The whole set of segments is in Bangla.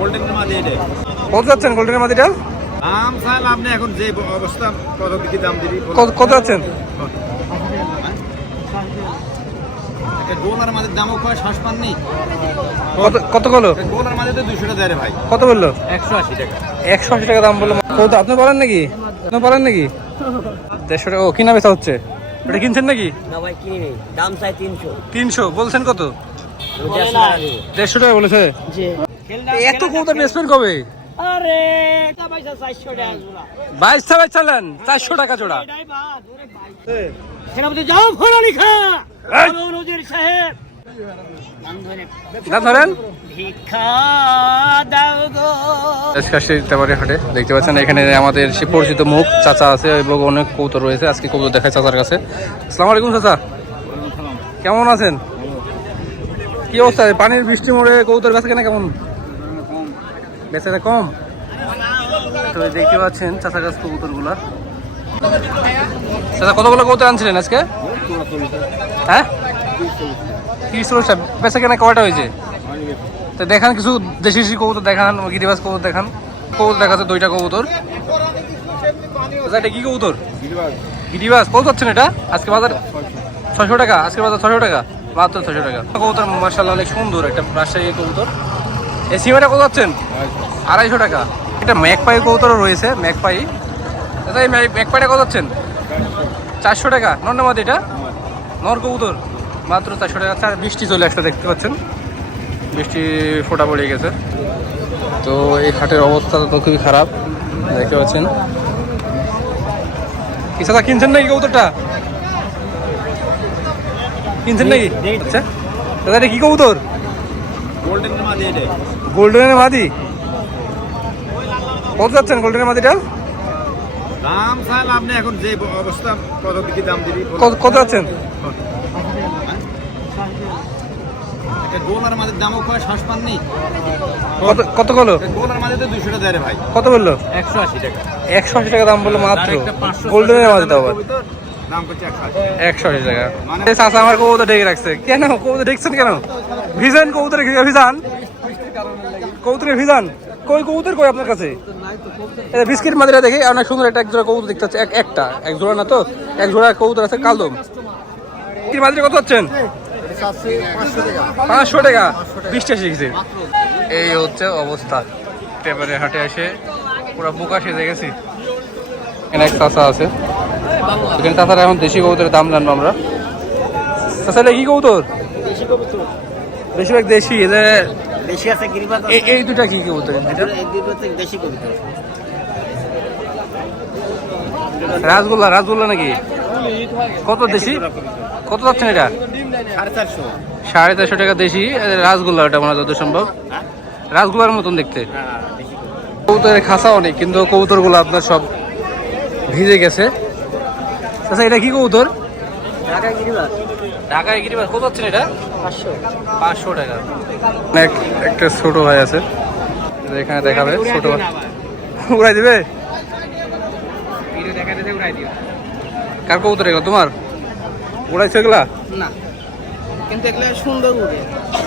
গোল্ডেনের মাঝে এটা। কত যাচ্ছেন গোল্ডেনের মাদিটা দাম চাইলে আপনি এখন যে অবস্থা কত কি দাম দিবি কত যাচ্ছেন? একটা গোলার মাঝে দামও কয় শ্বাস পাননি? কত গোলার মাঝে তো দেয় ভাই। কত বলল? একশো আশি টাকা। একশো আশি টাকা দাম বলল। কত আপনি বলেন নাকি? আপনি বলেন নাকি? দেড়শো টাকা। ও কিনা বেচা হচ্ছে। এটা কিনছেন নাকি? না ভাই কিনি দাম চাই তিনশো। তিনশো। বলছেন কত? দেড়শো টাকা দেড়শো টাকা বলেছে? জি। এত কবুতর কবে? আরে চারশো বাইশ টাকা চালান চারশো টাকা জোড়া। এটাই বাদ ওরে ভাই সেনাপতি যাও ফরানি খা! এই! সাহেব। না ধরেন। ভিক্ষা দাও গো। আজকে আসছি তেবারি হাটে দেখতে পাচ্ছেন এখানে আমাদের সে পরিচিত মুখ চাচা আছে এবং অনেক কৌতর রয়েছে। আজকে কৌতর দেখায় চাচার কাছে। আসসালামু আলাইকুম চাচা। কেমন আছেন? কি অবস্থা? পানির বৃষ্টি মোড়ে কৌতর বেচা কেনা কেমন? বেচাটা কম। তো দেখতে পাচ্ছেন চাচার কাছে কবুতরগুলা চাচা কতগুলো কবুতর আনছিলেন আজকে? হ্যাঁ? তিরিশ চল্লিশটা বেচা কেনা কয়টা হয়েছে? তো দেখান কিছু দেশি দেশি কবুতর দেখান গিরিবাস কবুতর দেখান। কবুতর দেখাচ্ছে দুইটা কবুতর। এটা কি কবুতর? গিরিবাস কত যাচ্ছেন এটা? আজকে বাজার? ছশো টাকা। আজকে বাজার ছশো টাকা। মাত্র ছশো টাকা। কবুতর মার্শাল্লাহ অনেক সুন্দর একটা রাজশাহী কবুতর। এই সিমেটা কত যাচ্ছেন? আড়াইশো টাকা। এটা ম্যাকপাই কবুতরও রয়েছে ম্যাকপাই। আচ্ছা এই ম্যাকপাইটা কত যাচ্ছেন? চারশো টাকা। নন্নামাদ এটা? নর কবুতর। মাত্র চারশো টাকা। চার বৃষ্টি চলে আসতে দেখতে পাচ্ছেন। বৃষ্টি ফোটা পড়ে গেছে। তো এই হাটের অবস্থা তো খুবই খারাপ দেখতে পাচ্ছেন। কি সাদা কিনছেন নাকি কবুতরটা? কিনছেন নাকি? আচ্ছা। দাদা এটা কি কবুতর? এটা গোল্ডেনের মাদি? কত যাচ্ছেন গোল্ডেনের মাদিটা? দাম চাইলে আপনি এখন যে অবস্থা কত কি দাম দিবি কত কত যাচ্ছেন? গোলার মাঝে দামও কয় শ্বাস পাননি? কত কত হলো? গোলার মাঝে তো দেয় রে ভাই। কত বলল একশো আশি টাকা। একশো আশি টাকা দাম বলল মাত্র। একটা 500 গোল্ডেনের দাও দাম একশো আশি টাকা। মানে- আমার কবুতর রাখছে। কেন? কবুতর দেখছেন কেন? ভিজান কবুতরে ভিজান। কবুতরে ভিজান? কই কবুতর কই আপনার কাছে? এটা বিস্কিট মাদিরা দেখি অনেক সুন্দর একটা এক জোড়া কবুতর দেখতে হচ্ছে এক একটা। এক জোড়া না তো? এক জোড়া কবুতর আছে, কালদম। কি মাদিরা কত হচ্ছেন পাঁচশো টাকা। এসে গেছে এই হচ্ছে অবস্থা। পেপারে হাটে এসে পুরো বোকা সেজে গেছি। এখানে এক চাষা আছে। এখানে তাছাড়া এখন দেশি কবুতরের দাম জানব আমরা। তাছাড়া কি কবুতর? বেশিরভাগ দেশি এদের বেশি আছে গিরিবাজ এই- এই দুটা কি কবুতর দুটো থেকে বেশি কবুতর রাসগোল্লা রাসগোল্লা নাকি? কত দেশি? কত যাচ্ছেন এটা? সাড়ে চারশো। টাকা দেশি। রাসগোল্লা ওটা মনে হয় যত সম্ভব। রাসগোল্লার মতন দেখতে। কবুতরের খাসা অনেক কিন্তু কবুতরগুলো আপনার সব ভিজে গেছে। আচ্ছা এটা কি কবুতর? ঢাকা গিরিবাজ কত যাচ্ছেন এটা? পাঁচশো। পাঁচশো টাকা। অনেক একটা ছোট ভাই আছে। এখানে দেখাবে ছোট ভাই। উড়াই দিবে? কার কবুতর এগুলো? তোমার? উড়াইছো এগুলা? না। কিন্তু এগুলো সুন্দর উড়ে।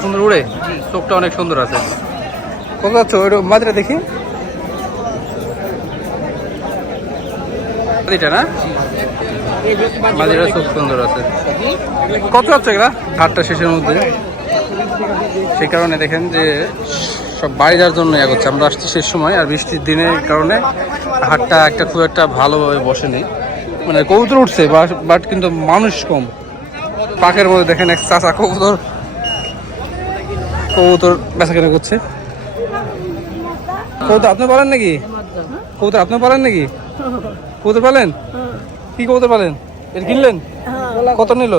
সুন্দর উড়ে? চোখটা অনেক সুন্দর আছে। কত যাচ্ছ? ওই মাদিরা দেখি। না? মাদিরা খুব সুন্দর আছে। কত যাচ্ছে এগুলা? হাটটা শেষের মধ্যে। সেই কারণে দেখেন যে সব বাড়ি যাওয়ার জন্য করছে। আমরা আসছি শেষ সময় আর বৃষ্টির দিনের কারণে হাটটা একটা খুব একটা ভালোভাবে বসেনি। মানে কবুতর উঠছে বাট কিন্তু মানুষ কম। পাকের মধ্যে দেখেন এক চাচা কবুতর। কবুতর বেচা কেনা করছে। কবুতর আপনি পালেন নাকি? কবুতর আপনি পালেন নাকি? কবুতর পালেন? কি কবুতর পালেন এটা কিনলেন? কত নিল?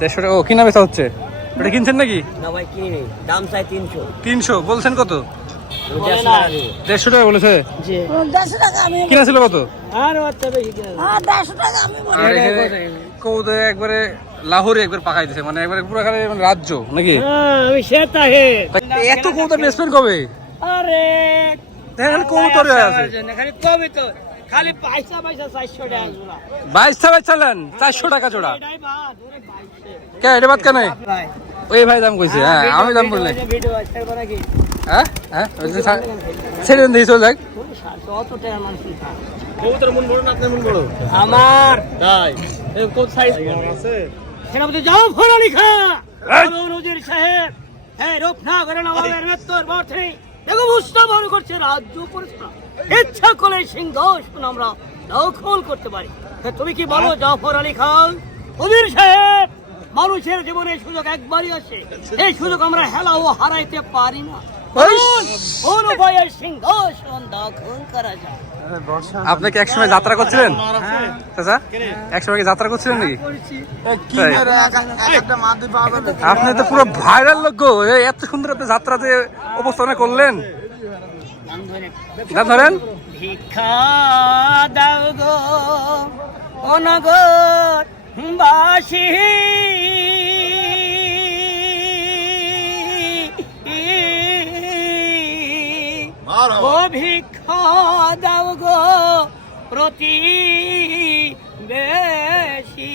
দেড়শো টাকা ও কিনা বেচা হচ্ছে? ওটা কিনছেন নাকি? না ভাই কিনি দাম চাই তিনশো। তিনশো। বলছেন কত? দেড়শো টাকা বলেছে? কিনা ছিল কত? হ্যাঁ কবুতর একবারে লাহোরে একবার পাকাই দিছে মানে একবারে পুরো খালি মানে রাজ্য নাকি? হ্যাঁ আমি সেটা হে এত কবুতর বেচবেন কবে? আরে দেখেন কবুতর আছে। খালি কবিতর। খালি পয়সা পয়সা চারশো টাকা জোড়া। বাইশ ছাবাই চালান? চারশো টাকা জোড়া? এটাই বাদ ওরে বাইশে কে এটা বাদ কেন? ভাই। ওই ভাই দাম কইছে হ্যাঁ আমি দাম বললে। ভিডিও আছে নাকি হ্যাঁ হ্ঁ ওই যে ছা- ছেড়ে দিয়ে চলে যাক। অত টাকা মানুষ কবুতর মন বড় না আপনার মন বড়? আমার। তাই। কোন সাইজ আছে সেনাপতি যাও ফোনা লিখা বলুন সাহেব। এই রূপনগরে নবাবের মৃত্যুর পথে দেখো মুস্তাফ করছে রাজ্য পরিচালনা ইচ্ছা করে সিংহাসন আমরা দখল করতে পারি। তুমি কি বলো জাফর আলী খান? উজির সাহেব মানুষের জীবনে এই সুযোগ একবারই আসে। এই সুযোগ আমরা হেলা ও হারাইতে পারি না। কোন উপায়ে সিংহাসন দখল করা যায় আপনি কি একসময় যাত্রা করছিলেন? চাচা একসময় কি যাত্রা করছিলেন নাকি? আপনি তো পুরো ভাইরাল লোক এত সুন্দর আপনি যাত্রাতে উপস্থাপনা করলেন। গান ধরেন। ভিক্ষা দাও গো অনগর বাসী। ও ভিক্ষা দাও গো প্রতি বেশি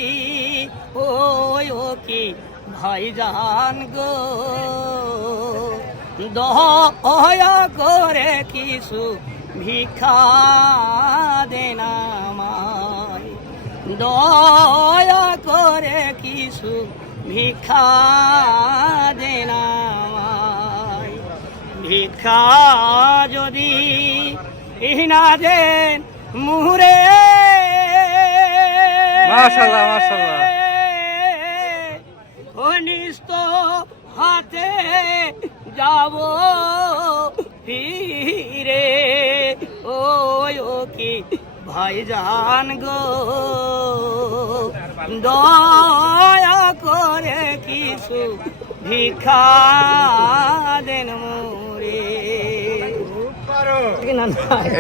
ওই ও কি ভাইজান গো? দয়া করে কিছু ভিক্ষা দেনা আমায়। দয়া করে কিছু ভিক্ষা দেনা আমায়। ভিক্ষা যদি না দেন মুহুরে মাশাআল্লাহ, হাতে যাব ফিরে। ওই ও কি ভাই ভাইজান গো। দয়া করে কিছু ভিক্ষা দেন মোরে।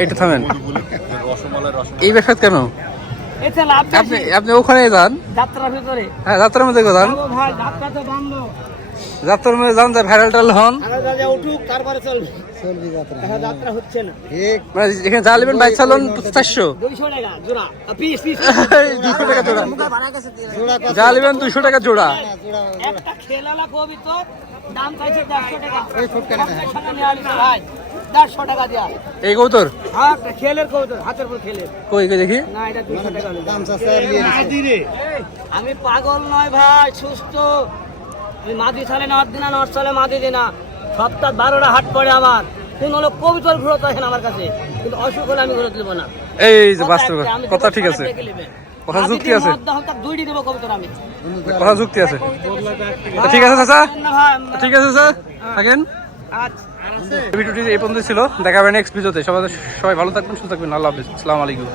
এইটা থামেন। এই ব্যবসা কেন? আপনি আপনি ওখানে যান। যাত্রার ভিতরে। হ্যাঁ যাত্রার মধ্যে যান। যাত্রা তো বন্ধ। যাত্রার মধ্যে যান যা ভাইরাল টাল হন উঠুক তারপরে চলবে। চলবে যাত্রা। যাত্রা হচ্ছে না। মানে যেখানে যা নেবেন বাইক চালান চারশো। দুইশো টাকা জোড়া। Piece piece. দুশো টাকা জোড়া। যা নেবেন দুশো টাকা জোড়া। একটা খেলালা কবি তো দাম চাইছে দেড়শো টাকা। সাথে নিয়ে আসবে ভাই। দেড়শো টাকা দেওয়া এই কৌতর হ্যাঁ খেলের কবি হাতের উপর খেলে। কই কই দেখি? না এটা দুশো টাকা আমি পাগল নয় ভাই সুস্থ। আমি মাদি সালে নট দিনা নট সালে মাদি দিনা। সপ্তাহ বারোটা হাট পড়ে আমার। কোন হলো কবিতর ঘুরত আসেন আমার কাছে। কিন্তু অসুখ হলে আমি ঘুরত দেবো না। এই যে বাস্তব কথা ঠিক আছে। কথা যুক্তি আছে। দুইটি দেবো কবিতর আমি। কথা যুক্তি আছে। ঠিক আছে চাচা? ঠিক আছে স্যার থাকেন? আচ্ছা। ভিডিওটি এই পর্যন্ত ছিল। দেখা হবে নেক্সট ভিডিওতে সবাই সবাই ভালো থাকবেন সুস্থ থাকবেন। আল্লাহ হাফিজ। আসসালামু আলাইকুম।